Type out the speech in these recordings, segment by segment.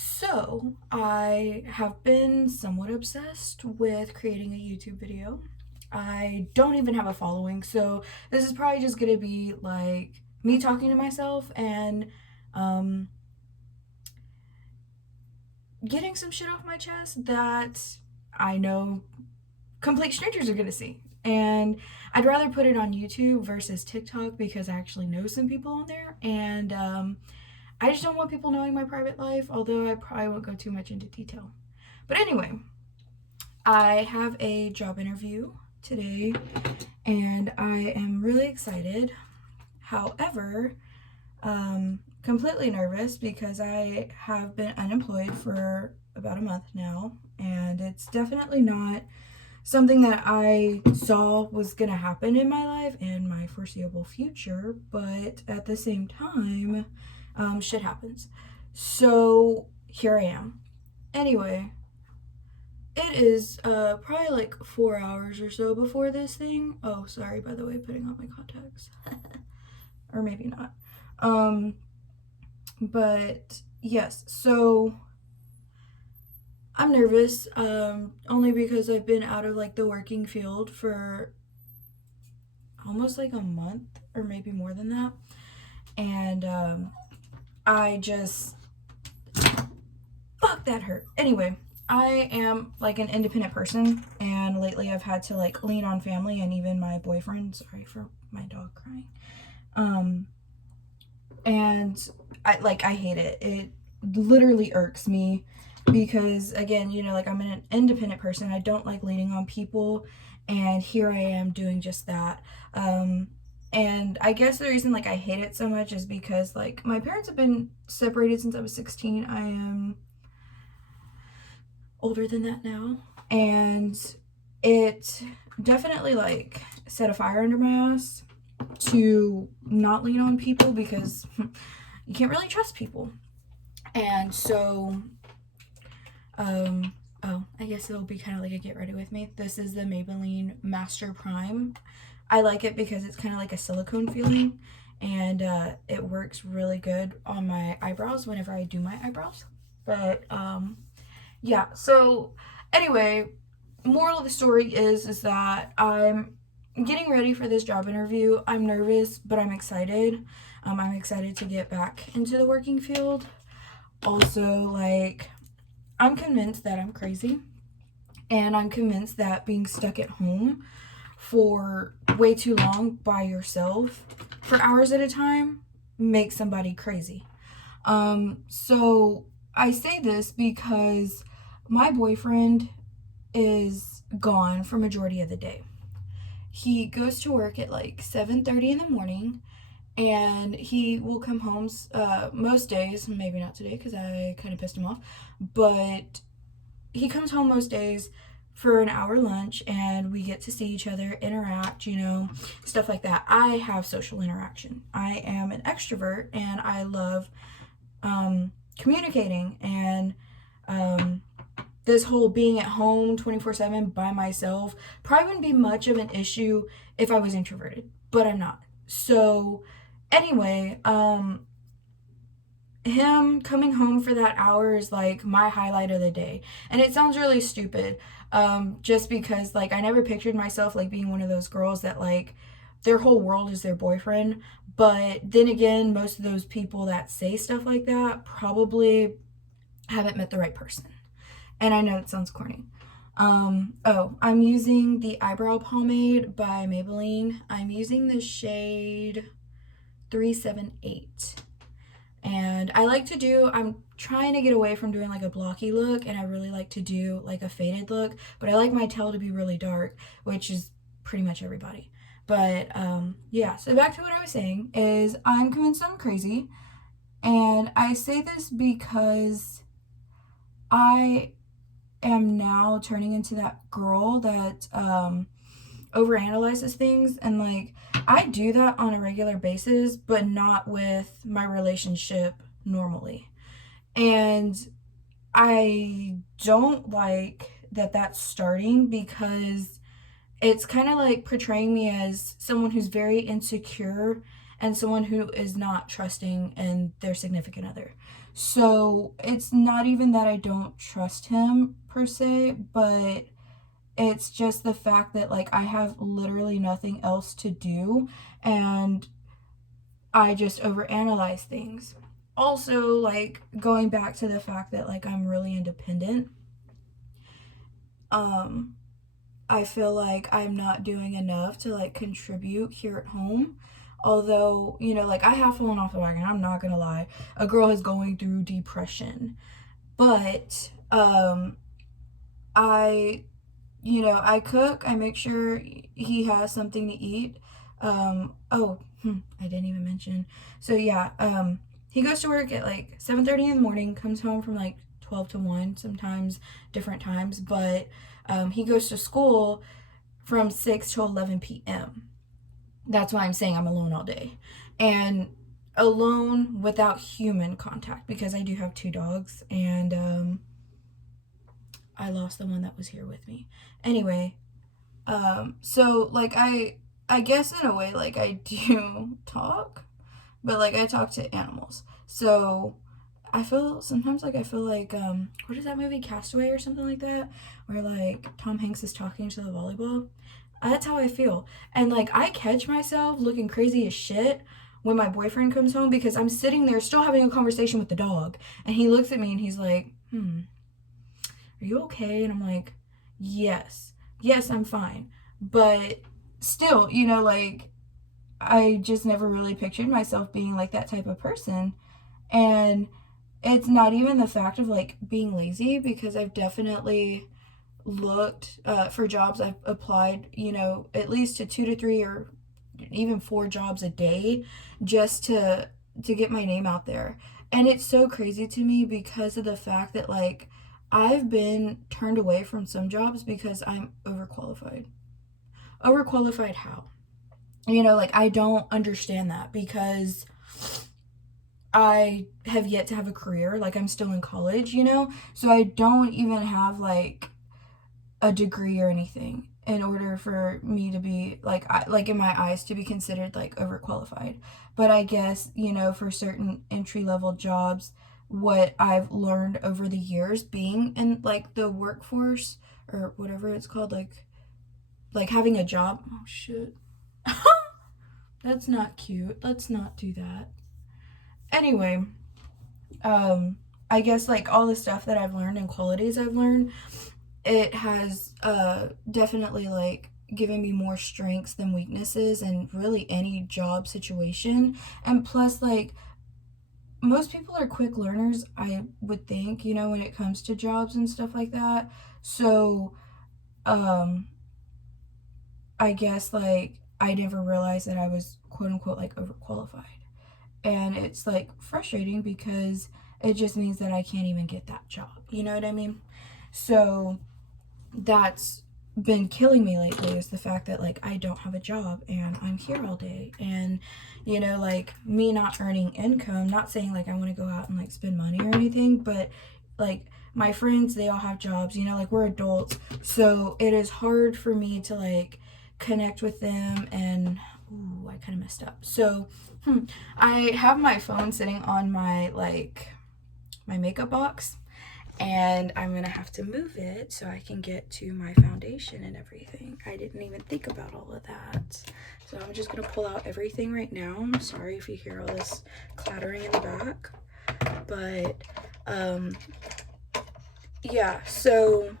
So, I have been somewhat obsessed with creating a YouTube video. I don't even have a following, so this is probably just gonna be like me talking to myself and um, getting some shit off my chest that I know complete strangers are gonna see. And I'd rather put it on YouTube versus TikTok because I actually know some people on there, and I just don't want people knowing my private life, although I probably won't go too much into detail. But anyway, I have a job interview today and I am really excited. However, completely nervous because I have been unemployed for about a month now, and it's definitely not something that I saw was going to happen in my life in my foreseeable future, but at the same time, shit happens. So here I am. Anyway, it is probably like 4 hours or so before this thing. Oh, sorry, by the way, putting on my contacts. Or maybe not. Um, but yes, so I'm nervous, only because I've been out of like the working field for almost like a month or maybe more than that. And I just, fuck, that hurt. Anyway, I am like an independent person, and lately I've had to like lean on family and even my boyfriend. Sorry for my dog crying. Um, and I hate it. It literally irks me because again, like I'm an independent person. I don't like leaning on people, and here I am doing just that. And I guess the reason like I hate it so much is because like my parents have been separated since I was 16. I am older than that now, and it definitely like set a fire under my ass to not lean on people because you can't really trust people. And so, oh, I guess it'll be kind of like a get ready with me. This is the Maybelline Master Prime. I like it because it's kind of like a silicone feeling, and it works really good on my eyebrows whenever I do my eyebrows. But yeah, so anyway, moral of the story is that I'm getting ready for this job interview. I'm nervous, but I'm excited. I'm excited to get back into the working field. Also, like, I'm convinced that I'm crazy, and I'm convinced that being stuck at home for way too long by yourself for hours at a time makes somebody crazy. So I say this because my boyfriend is gone for majority of the day. He goes to work at like 7:30 in the morning, and he will come home most days, maybe not today because I kind of pissed him off, but he comes home most days for an hour lunch, and we get to see each other, interact, stuff like that. I have social interaction. I am an extrovert, and I love communicating, and this whole being at home 24/7 by myself probably wouldn't be much of an issue if I was introverted, but I'm not. So anyway, him coming home for that hour is like my highlight of the day. And it sounds really stupid, just because like I never pictured myself like being one of those girls that like their whole world is their boyfriend. But then again, most of those people that say stuff like that probably haven't met the right person. And I know it sounds corny. Oh, I'm using the eyebrow pomade by Maybelline. I'm using the shade 378. And I'm trying to get away from doing like a blocky look, and I really like to do like a faded look, but I like my tail to be really dark, which is pretty much everybody. But yeah, so back to what I was saying is I'm convinced I'm crazy, and I say this because I am now turning into that girl that overanalyzes things, and like I do that on a regular basis, but not with my relationship normally. And I don't like that that's starting because it's kind of like portraying me as someone who's very insecure and someone who is not trusting in their significant other. So it's not even that I don't trust him per se, but it's just the fact that like I have literally nothing else to do, and I just overanalyze things. Also, like going back to the fact that like I'm really independent, um I feel like I'm not doing enough to like contribute here at home. Although, you know, like I have fallen off the wagon, I'm not gonna lie. A girl is going through depression. But I I cook, I make sure he has something to eat. I didn't even mention. So yeah, he goes to work at like 7:30 in the morning, comes home from like 12 to 1, sometimes different times, but he goes to school from 6 to 11 p.m. That's why I'm saying I'm alone all day. And alone without human contact, because I do have two dogs, and I lost the one that was here with me. Anyway, so like I guess in a way like I do talk, but like I talk to animals. So I feel sometimes like I feel like what is that movie, Castaway or something like that, where like Tom Hanks is talking to the volleyball. That's how I feel. And like I catch myself looking crazy as shit when my boyfriend comes home, because I'm sitting there still having a conversation with the dog, and he looks at me and he's like, are you okay? And I'm like, yes. Yes, I'm fine. But still, like I just never really pictured myself being like that type of person. And it's not even the fact of like being lazy, because I've definitely looked for jobs. I've applied, at least to 2 to 3 or even 4 jobs a day, just to get my name out there. And it's so crazy to me because of the fact that like I've been turned away from some jobs because I'm overqualified. Overqualified how? Like I don't understand that, because I have yet to have a career. Like I'm still in college, so I don't even have like a degree or anything in order for me to be like in my eyes to be considered like overqualified. But I guess, for certain entry level jobs, what I've learned over the years being in like the workforce, or whatever it's called, like having a job. Oh shit. That's not cute. Let's not do that. Anyway, I guess like all the stuff that I've learned and qualities I've learned, it has definitely like given me more strengths than weaknesses in really any job situation. And plus, like, most people are quick learners, I would think, when it comes to jobs and stuff like that. So um I guess like I never realized that I was quote unquote like overqualified. And it's like frustrating because it just means that I can't even get that job. You know what I mean? So that's been killing me lately, is the fact that like I don't have a job and I'm here all day, and like me not earning income. Not saying like I want to go out and like spend money or anything, but like my friends, they all have jobs, like we're adults, so it is hard for me to like connect with them. And ooh, I kind of messed up. So I have my phone sitting on my my makeup box, and I'm gonna have to move it so I can get to my foundation and everything. I didn't even think about all of that. So I'm just gonna pull out everything right now. I'm sorry if you hear all this clattering in the back, but yeah, so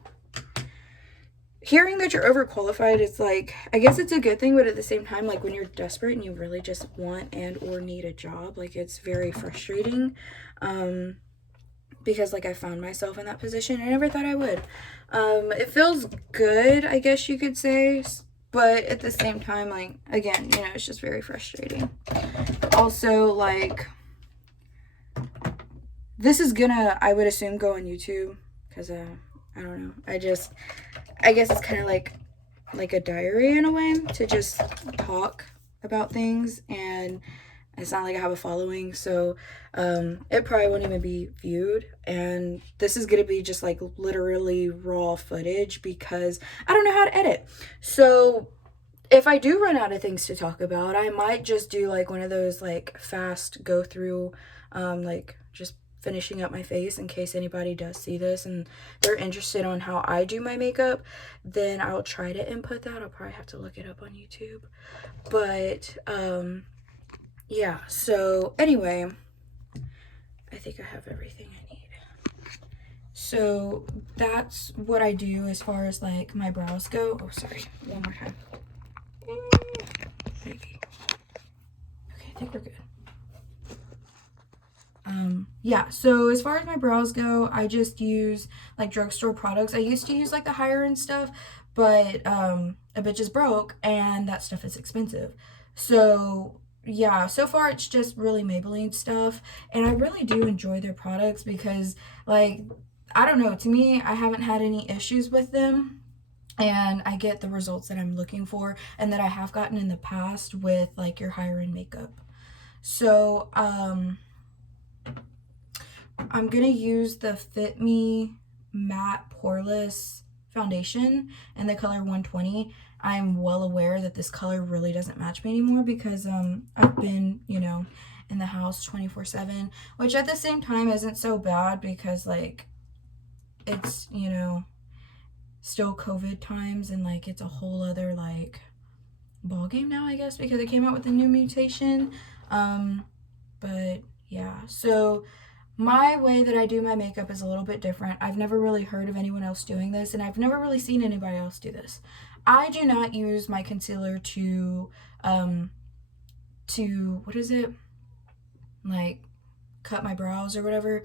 hearing that you're overqualified is like, I guess it's a good thing, but at the same time, like when you're desperate and you really just want and or need a job, like it's very frustrating. Because like I found myself in that position. I never thought I would. It feels good, I guess you could say, but at the same time, like again, it's just very frustrating. Also, like this is gonna, I would assume, go on YouTube, because I don't know. I guess it's kind of like a diary in a way, to just talk about things, and it's not like I have a following, so it probably won't even be viewed. And this is gonna be just like literally raw footage, because I don't know how to edit. So if I do run out of things to talk about, I might just do like one of those like fast go through, like just finishing up my face in case anybody does see this and they're interested on how I do my makeup, then I'll try to input that. I'll probably have to look it up on YouTube. But yeah, so anyway, I think I have everything I need. So that's what I do as far as like my brows go. Oh, sorry, one more time. Okay, I think we're good. Yeah, so as far as my brows go, I just use like drugstore products. I used to use like the higher end stuff, but a bitch is broke and that stuff is expensive. So yeah, so far it's just really Maybelline stuff, and I really do enjoy their products because, like, I don't know, to me, I haven't had any issues with them, and I get the results that I'm looking for and that I have gotten in the past with like your higher end makeup. So I'm gonna use the Fit Me Matte Poreless Foundation in the color 120. I'm well aware that this color really doesn't match me anymore because I've been, you know, in the house 24/7, which at the same time isn't so bad because, like, it's, you know, still COVID times, and like it's a whole other like ball game now, I guess, because it came out with a new mutation. But yeah, so my way that I do my makeup is a little bit different. I've never really heard of anyone else doing this, and I've never really seen anybody else do this. I do not use my concealer to what is it? Like cut my brows or whatever.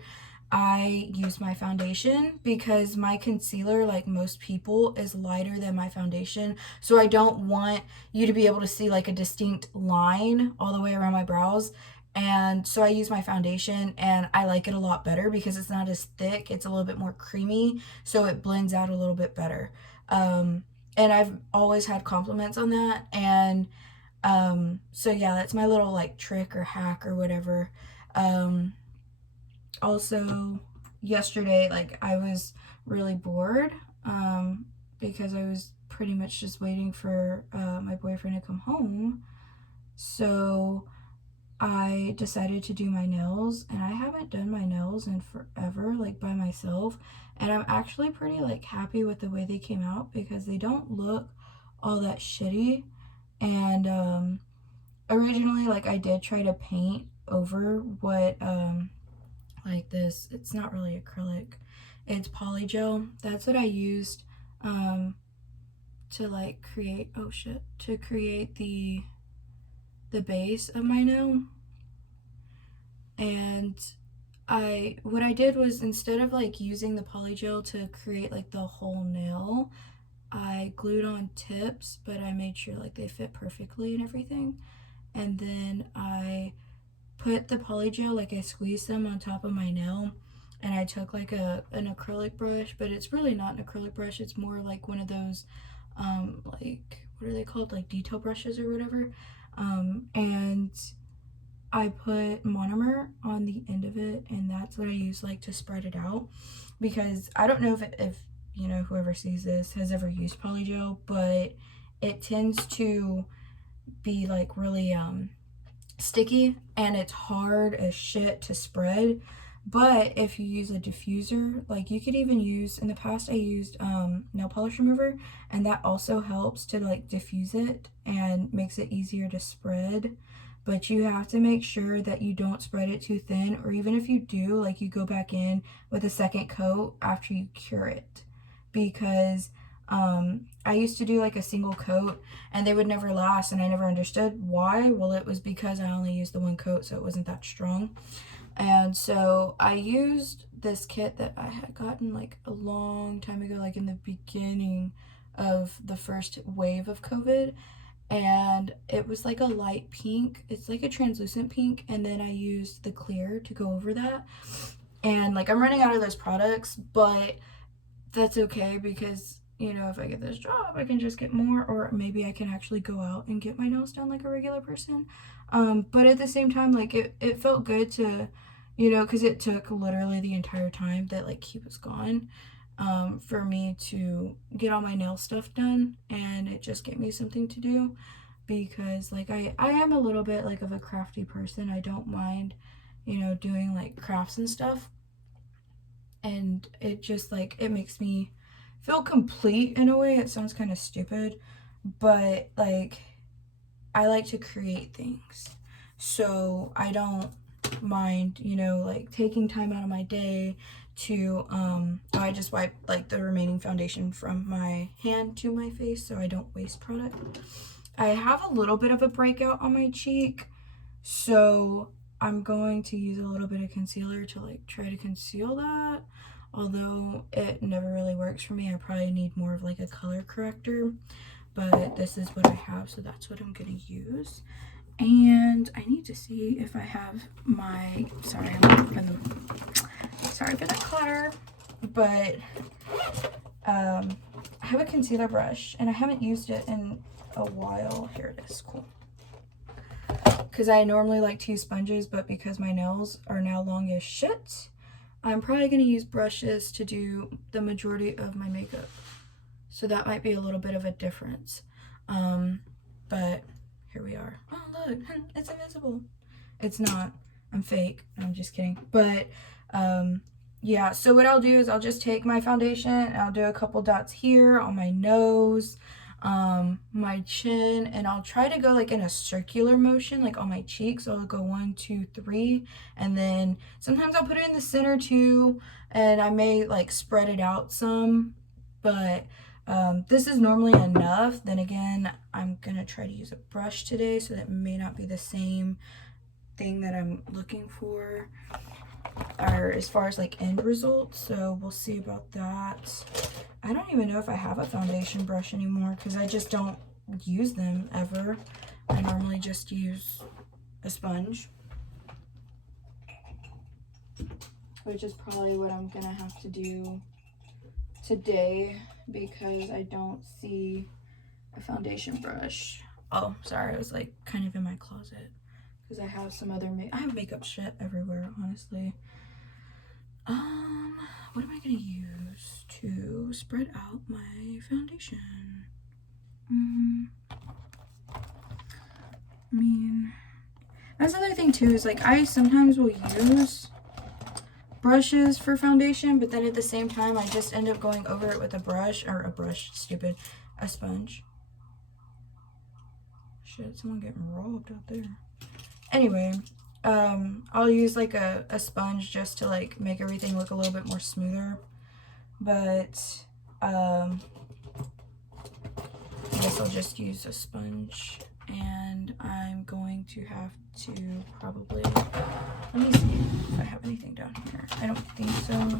I use my foundation because my concealer, like most people, is lighter than my foundation. So I don't want you to be able to see like a distinct line all the way around my brows. And so I use my foundation, and I like it a lot better because it's not as thick. It's a little bit more creamy. So it blends out a little bit better. And I've always had compliments on that. And so yeah, that's my little like trick or hack or whatever. Um, Also, yesterday, like, I was really bored because I was pretty much just waiting for my boyfriend to come home. So I decided to do my nails, and I haven't done my nails in forever, like by myself. And I'm actually pretty like happy with the way they came out because they don't look all that shitty. And originally, like, I did try to paint over what like this, it's not really acrylic, it's polygel. That's what I used to like create, oh shit, to create the base of my nail. And what I did was, instead of like using the polygel to create like the whole nail, I glued on tips, but I made sure like they fit perfectly and everything. And then I put the polygel, like I squeezed them on top of my nail, and I took like an acrylic brush, but it's really not an acrylic brush, it's more like one of those like, what are they called, like detail brushes or whatever. And I put monomer on the end of it, and that's what I use like to spread it out, because I don't know if you know, whoever sees this has ever used polygel, but it tends to be like really sticky, and it's hard as shit to spread. But if you use a diffuser, like you could even use, in the past I used nail polish remover, and that also helps to like diffuse it and makes it easier to spread. But you have to make sure that you don't spread it too thin, or even if you do, like you go back in with a second coat after you cure it, because I used to do like a single coat and they would never last, and I never understood why. Well, it was because I only used the one coat, so it wasn't that strong. And so I used this kit that I had gotten like a long time ago, like in the beginning of the first wave of COVID, and it was like a light pink. It's like a translucent pink, and then I used the clear to go over that. And like, I'm running out of those products, but that's okay because, you know, if I get this job, I can just get more, or maybe I can actually go out and get my nails done like a regular person. But at the same time, like, it felt good to, you know, because it took literally the entire time that like he was gone for me to get all my nail stuff done, and it just gave me something to do, because like I am a little bit like of a crafty person. I don't mind you know, doing like crafts and stuff. And it just like, it makes me feel complete in a way. It sounds kind of stupid, but like, I like to create things. So I don't mind, you know, like taking time out of my day to, I just wipe like the remaining foundation from my hand to my face so I don't waste product. I have a little bit of a breakout on my cheek, so I'm going to use a little bit of concealer to like try to conceal that. Although it never really works for me, I probably need more of like a color corrector. But this is what I have, so that's what I'm gonna use. And I need to see if I have my, sorry for the clutter, but I have a concealer brush and I haven't used it in a while. Here it is, cool. Because I normally like to use sponges, but because my nails are now long as shit, I'm probably gonna use brushes to do the majority of my makeup. So that might be a little bit of a difference. But here we are. Oh, look, it's invisible. It's not. I'm fake. No, I'm just kidding. But yeah, so what I'll do is I'll just take my foundation and I'll do a couple dots here on my nose, my chin, and I'll try to go like in a circular motion, like on my cheeks. So I'll go 1, 2, 3, and then sometimes I'll put it in the center too, and I may like spread it out some, but this is normally enough. Then again, I'm gonna try to use a brush today, so that may not be the same thing that I'm looking for, or as far as like end results, so we'll see about that. I don't even know if I have a foundation brush anymore because I just don't use them ever. I normally just use a sponge, which is probably what I'm gonna have to do today because I don't see a foundation brush. Oh, sorry, I was like kind of in my closet because I have some other I have makeup shit everywhere, honestly. What am I gonna use to spread out my foundation? I mean, that's another thing too, is like I sometimes will use brushes for foundation, but then at the same time I just end up going over it with a sponge. Shit, someone getting robbed out there. Anyway, I'll use like a sponge just to like make everything look a little bit more smoother. But I guess I'll just use a sponge, and I'm going to have to probably, let me see if I have anything down here. I don't think so.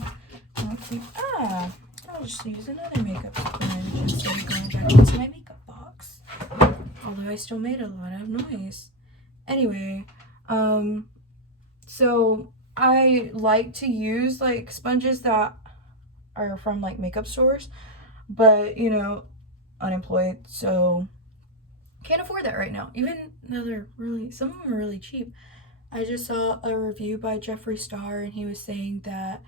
I'll just use another makeup sponge instead of going back into my makeup box. Although I still made a lot of noise. Anyway, so I like to use like sponges that are from like makeup stores, but you know, unemployed, so can't afford that right now, even though they're really, some of them are really cheap. I just saw a review by Jeffree Star, and he was saying that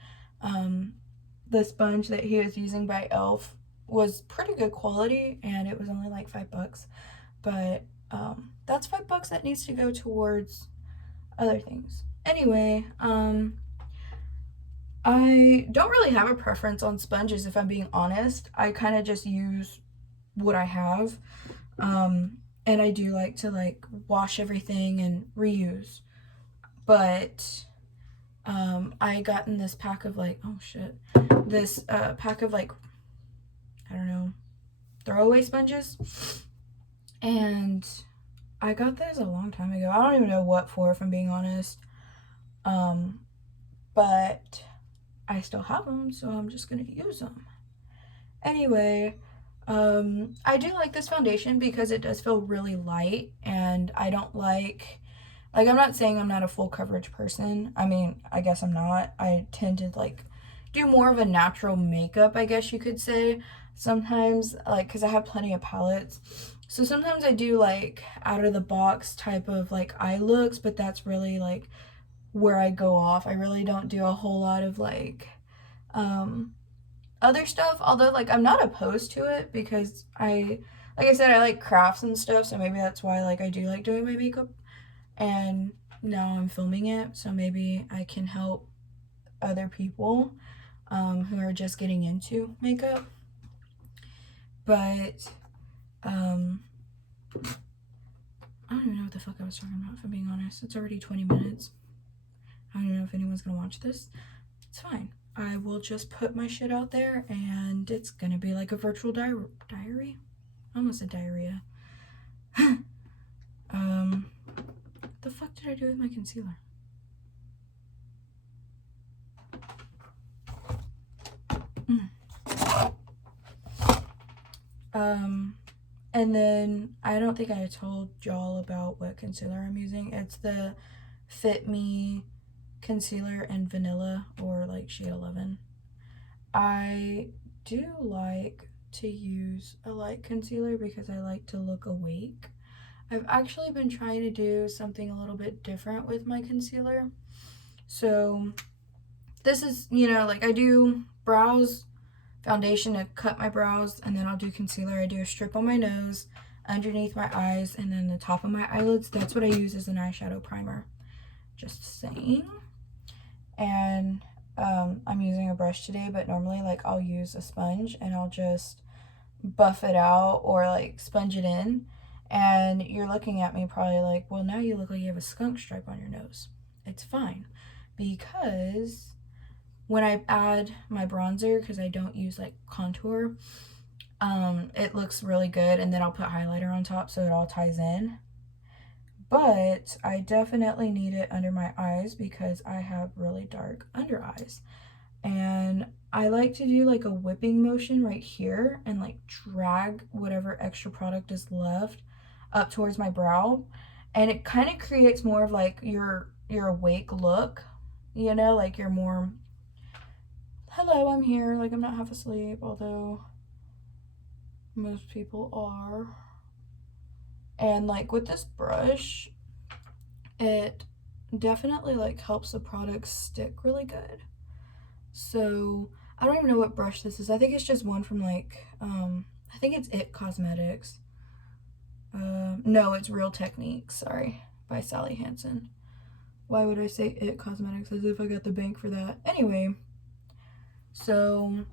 the sponge that he was using by Elf was pretty good quality, and it was only like $5. But that's $5 that needs to go towards other things. Anyway, I don't really have a preference on sponges, if I'm being honest. I kind of just use what I have. And I do like to like wash everything and reuse. But I got in this pack of like, this pack of like, I don't know, throwaway sponges. And I got those a long time ago. I don't even know what for, if I'm being honest. But I still have them, so I'm just gonna use them. Anyway, I do like this foundation because it does feel really light, and I don't like, I'm not saying I'm not a full coverage person. I mean, I guess I'm not. I tend to like do more of a natural makeup, I guess you could say. Sometimes, like, because I have plenty of palettes. So sometimes I do like out of the box type of like eye looks, but that's really like where I go off. I really don't do a whole lot of like other stuff, although like I'm not opposed to it because like I said, I like crafts and stuff, so maybe that's why like I do like doing my makeup. And now I'm filming it, so maybe I can help other people who are just getting into makeup. But I don't even know what the fuck I was talking about, if I'm being honest. It's already 20 minutes. I don't know if anyone's gonna watch this. It's fine. I will just put my shit out there, and it's gonna be like a virtual diary? Almost a diarrhea. What the fuck did I do with my concealer? And then I don't think I told y'all about what concealer I'm using. It's the Fit Me concealer in vanilla, or like shade 11. I do like to use a light concealer because I like to look awake. I've actually been trying to do something a little bit different with my concealer. So this is, you know, like I do brows, foundation to cut my brows, and then I'll do concealer. I do a strip on my nose, underneath my eyes, and then the top of my eyelids. That's what I use as an eyeshadow primer. Just saying. And I'm using a brush today, but normally like I'll use a sponge and I'll just buff it out or like sponge it in. And you're looking at me probably like, well, now you look like you have a skunk stripe on your nose. It's fine, because when I add my bronzer, because I don't use like contour, it looks really good, and then I'll put highlighter on top so it all ties in. But I definitely need it under my eyes because I have really dark under eyes. And I like to do like a whipping motion right here and like drag whatever extra product is left up towards my brow. And it kind of creates more of like your awake look, you know, like you're more, hello, I'm here, like I'm not half asleep, although most people are. And like with this brush, it definitely like helps the product stick really good. So I don't even know what brush this is. I think it's just one from like I think it's It Cosmetics. No, it's Real Techniques, sorry, by Sally Hansen. Why would I say It Cosmetics as if I got the bank for that? Anyway, so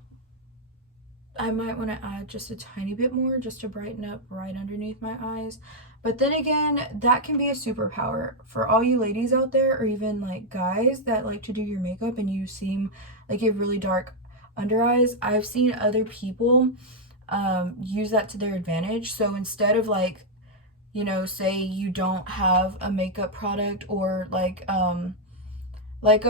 I might want to add just a tiny bit more just to brighten up right underneath my eyes. But then again, that can be a superpower for all you ladies out there, or even like guys that like to do your makeup and you seem like you have really dark under eyes. I've seen other people use that to their advantage. So instead of like, you know, say you don't have a makeup product or like a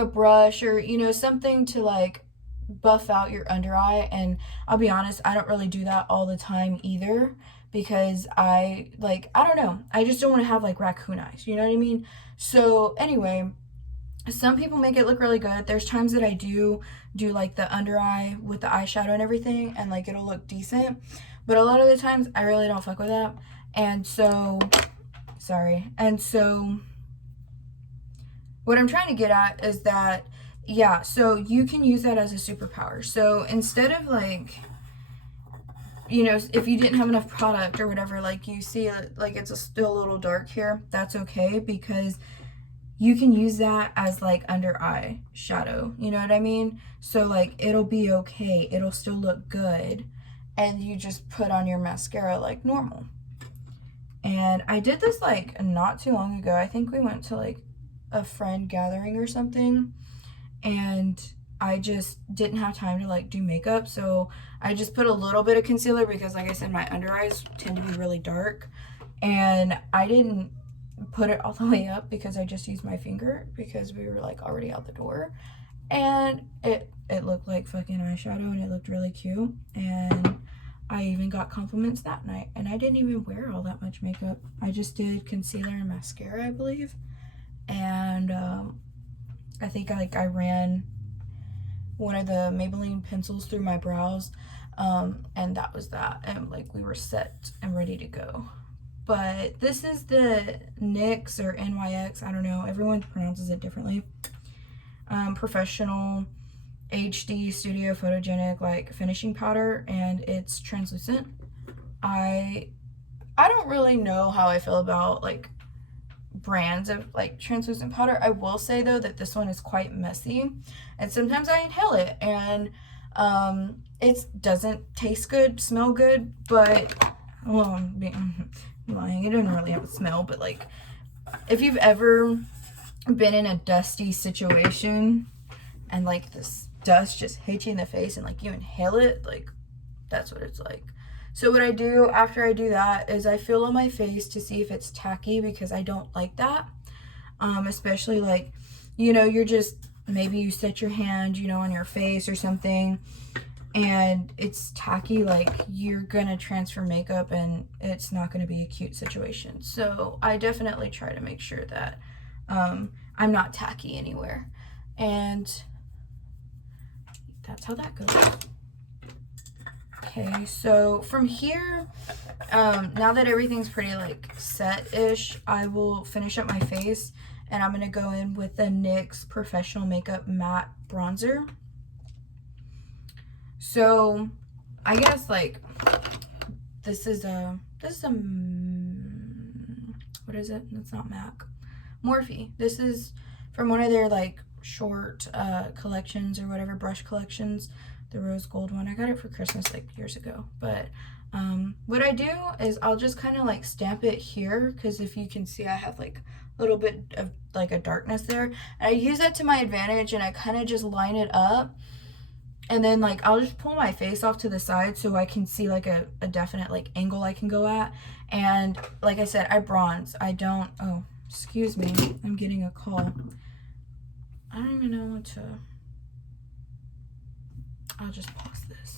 brush or, you know, something to like buff out your under eye. And I'll be honest, I don't really do that all the time either, because I don't know, I just don't want to have like raccoon eyes, you know what I mean? So anyway, some people make it look really good. There's times that I do like the under eye with the eyeshadow and everything, and like it'll look decent, but a lot of the times I really don't fuck with that. And so what I'm trying to get at is that, yeah, so you can use that as a superpower. So instead of like, you know, if you didn't have enough product or whatever, like you see like it's still a little dark here, that's okay, because you can use that as like under eye shadow, you know what I mean? So like it'll be okay, it'll still look good, and you just put on your mascara like normal. And I did this like not too long ago. I think we went to like a friend gathering or something, and I just didn't have time to like do makeup, so I just put a little bit of concealer because, like I said, my under eyes tend to be really dark, and I didn't put it all the way up because I just used my finger because we were like already out the door, and it looked like fucking eyeshadow, and it looked really cute, and I even got compliments that night. And I didn't even wear all that much makeup. I just did concealer and mascara, I believe, and I think I ran one of the Maybelline pencils through my brows, and that was that, and like we were set and ready to go. But this is the NYX or NYX, I don't know, everyone pronounces it differently, Professional HD Studio Photogenic like finishing powder, and it's translucent. I don't really know how I feel about like brands of like translucent powder. I will say though that this one is quite messy, and sometimes I inhale it, and it doesn't taste good, smell good, but well, I'm lying. It doesn't really have a smell, but like if you've ever been in a dusty situation and like this dust just hits you in the face and like you inhale it, like that's what it's like. So what I do after I do that is I feel on my face to see if it's tacky, because I don't like that. Especially like, you know, you're just, maybe you set your hand, you know, on your face or something and it's tacky, like you're gonna transfer makeup and it's not gonna be a cute situation. So I definitely try to make sure that I'm not tacky anywhere. And that's how that goes. Okay, so from here, now that everything's pretty like set-ish, I will finish up my face, and I'm gonna go in with the NYX Professional Makeup Matte Bronzer. So I guess like this is a what is it? It's not MAC. Morphe. This is from one of their like short collections or whatever, brush collections. The rose gold one. I got it for Christmas like years ago. But what I do is I'll just kind of like stamp it here, because if you can see I have like a little bit of like a darkness there. And I use that to my advantage, and I kind of just line it up. And then like I'll just pull my face off to the side so I can see like a definite like angle I can go at. And like I said, I bronze. I don't, oh, excuse me, I'm getting a call. I don't even know what to, I'll just pause this.